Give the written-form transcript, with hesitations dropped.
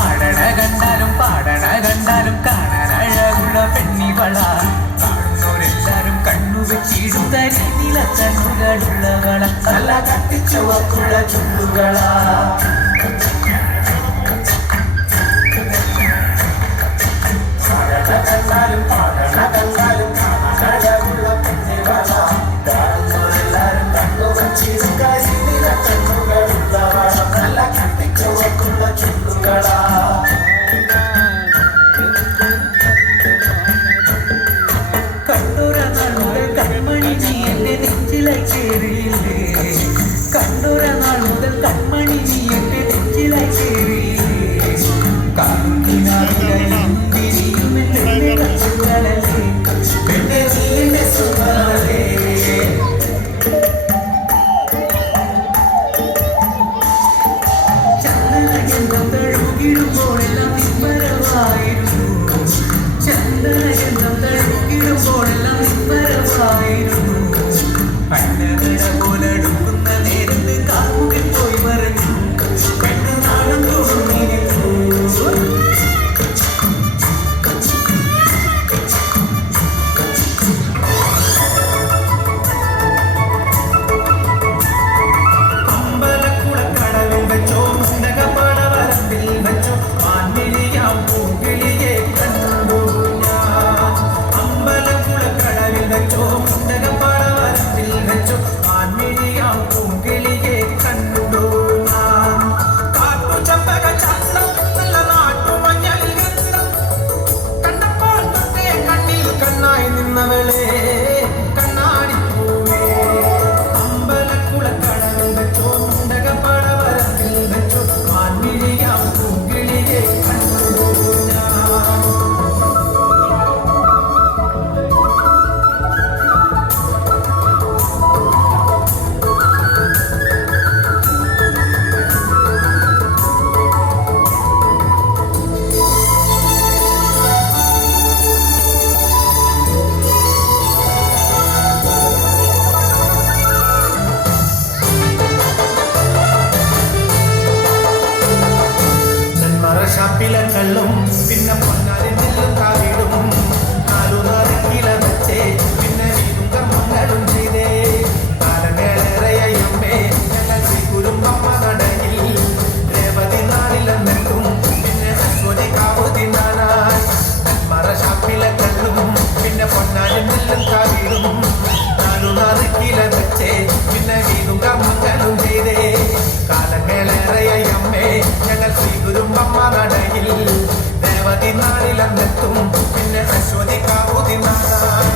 ആടണ കണ്ടാലും പാടണ കണ്ടാലും കാണാൻ അഴകുള്ള പെണ്ണിവള കാണുന്നവരെല്ലാരും കണ്ണു വെച്ചിടും കരിനില കണ്ണുകളുള്ളവള നല്ല കത്തിച്ചുവക്കുള്ള ചുണ്ടുകളാ കണ്ടാലും പാടണ കണ്ടാലും കാണാൻ അഴകുള്ള പെണ്ണിവള കാണുന്നവരെല്ലാരും കണ്ണു വെച്ചിടും കരിനില കണ്ണുകളുള്ളവള നല്ല കത്തിച്ചുവക്കുള്ള ചുണ്ടുകളാ കൺമണി നീ എന്റെ നെഞ്ചിലായി ചേരിയില്ലേ കണ്ടൊരു നാൾ മുതൽ കൺമണി നീ എന്റെ നെഞ്ചിലായി ചേരിയില്ലേ കാന്തിനാവിലെ കണ്ണുകളല്ലേ എന്റെ നീന്റെ സുഖങ്ങളേ ചന്ദനഗന്ധം തഴുകിടുമ്പോഴെല്ലാം നിമ്മരമായിരുന്നു ചന്ദനഗന്ധം തഴുകിടുമ്പോഴെല്ലാം നിമ്മരമായിരുന്നു പണ്ടകട പോലെടുക്കുന്ന നേരത്ത് കാമുകിൽ പോയി മറഞ്ഞു പെണ്ണ് നാണം തോന്നിയിരുന്നു അമ്പലക്കുളക്കടവിൽ വെച്ചോ മുണ്ടകപ്പാടവരമ്പിൽ വെച്ചോ ആൺവിളിയാം പൂങ്കിളിയെ കണ്ടു ഞാൻ അമ്പലക്കുളക്കടവിൽ വെച്ചോ മുണ്ടകപ്പാടവരമ്പിൽ വെച്ചോ ആൺവിളിയാം പൂങ്കിളിയെ കണ്ടു ഞാൻ കാട്ടു ചമ്പക ചന്തം നല്ല നാട്ടുമഞ്ഞളിൽ ഗന്ധം കണ്ടപ്പോൾ തൊട്ടേ കണ്ണിൽ കണ്ണായി നിന്നവളെ കണ്ണാടിപ്പൂവേ അമ്പലക്കുളക്കടവിൽ വെച്ചോ മുണ്ടകപ്പാടവരമ്പിൽ വെച്ചോ ആൺവിളിയാം പൂങ്കിളിയെ കണ്ടു ഞാൻ ഷാപ്പിലെ കള്ളും പിന്നെ പൊന്നാരി നെല്ലും കാവിടും നാലു നാല് വെച്ചേ പിന്നെ വീടും കമ്മങ്ങളും ചെയ്തേ കാലങ്ങളേറെയമ്മേ ഞങ്ങൾ കുരുമ്പമ്മ നടയിൽ രേവതി നാളിലെന്നെത്തും പിന്നെ അശ്വതി കാവു തിന്നാനായി മറ ഷാപ്പിലെ കള്ളും പിന്നെ പൊന്നാരി നെല്ലും കാവിടും നാലു നാല് വെച്ചേ പിന്നെ വീടും കമ്മങ്ങളും ചെയ്തേ കാലങ്ങളേറെയമ്മേ ഞങ്ങൾ കുരുമ്പമ്മ നടയിൽ ദേവതി നാളിലെന്നെത്തും പിന്നെ അശ്വതി കാവു തിന്നാനായി